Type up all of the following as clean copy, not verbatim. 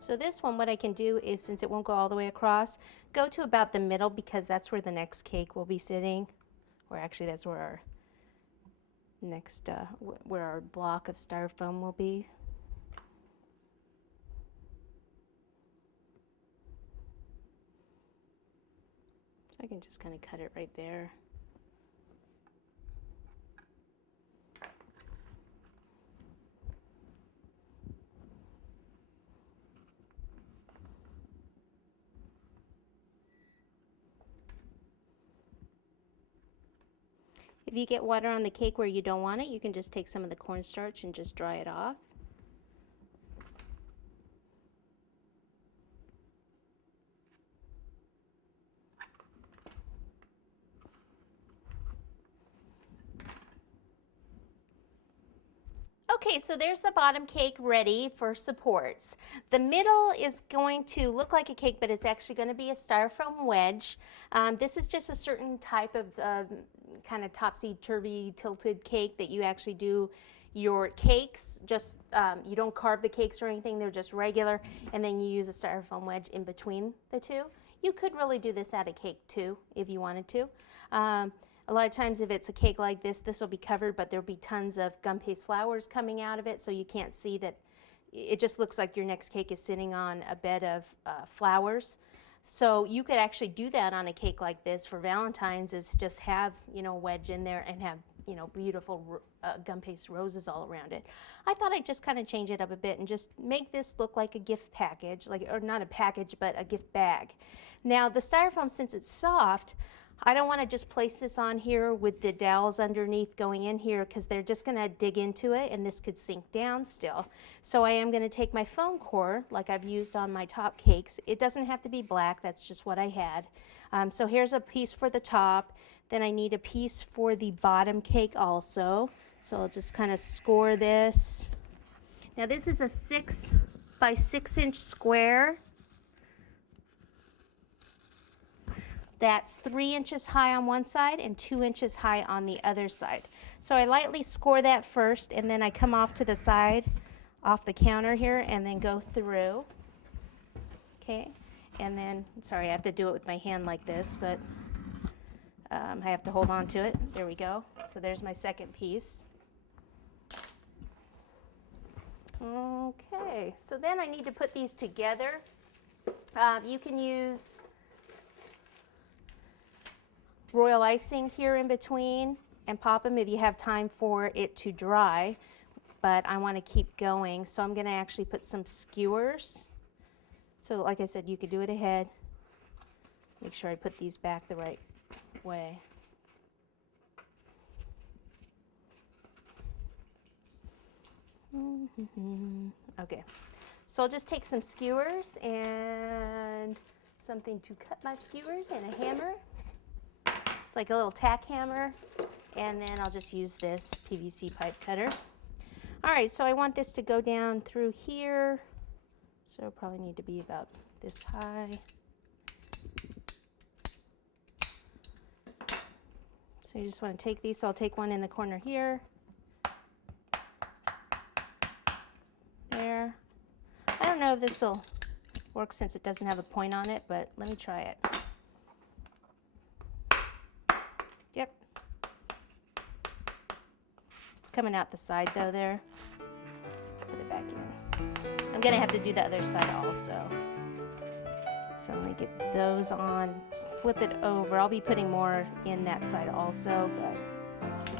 So this one, what I can do is, since it won't go all the way across, go to about the middle, because that's where the next cake will be sitting. Or actually, that's where our next, where our block of styrofoam will be. So I can just kind of cut it right there. If you get water on the cake where you don't want it, you can just take some of the cornstarch and just dry it off. Okay, so there's the bottom cake ready for supports. The middle is going to look like a cake, but it's actually going to be a styrofoam wedge. This is just a certain type of kind of topsy-turvy tilted cake that you actually do your cakes. Just you don't carve the cakes or anything, they're just regular, and then you use a styrofoam wedge in between the two. You could really do this at a cake too if you wanted to. A lot of times if it's a cake like this, this will be covered, but there'll be tons of gum paste flowers coming out of it, so you can't see that. It just looks like your next cake is sitting on a bed of flowers. So you could actually do that on a cake like this for Valentine's, is just have, you know, a wedge in there and have, you know, beautiful gum paste roses all around it. I thought I'd just kind of change it up a bit and just make this look like a gift package, like, or not a package, but a gift bag. Now the styrofoam, since it's soft, I don't want to just place this on here with the dowels underneath going in here, because they're just going to dig into it and this could sink down still. So I am going to take my foam core, like I've used on my top cakes. It doesn't have to be black, that's just what I had. So here's a piece for the top. Then I need a piece for the bottom cake also. So I'll just kind of score this. Now this is a 6 by 6 inch square. That's 3 inches high on one side and 2 inches high on the other side. So I lightly score that first, and then I come off to the side, off the counter here, and then go through. Okay, and then, sorry, I have to do it with my hand like this, but I have to hold on to it. There we go. So there's my second piece. Okay, so then I need to put these together. You can use royal icing here in between and pop them if you have time for it to dry, but I want to keep going, so I'm going to actually put some skewers. So like I said, you could do it ahead. Make sure I put these back the right way. Okay, so I'll just take some skewers and something to cut my skewers and a hammer. It's like a little tack hammer, and then I'll just use this PVC pipe cutter. All right, so I want this to go down through here, so it'll probably need to be about this high. So you just want to take these, so I'll take one in the corner here. There. I don't know if this will work since it doesn't have a point on it, but let me try it. Yep. It's coming out the side though there. Put it back in. I'm gonna have to do the other side also. So let me get those on, flip it over. I'll be putting more in that side also, but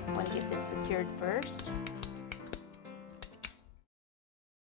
I want to get this secured first.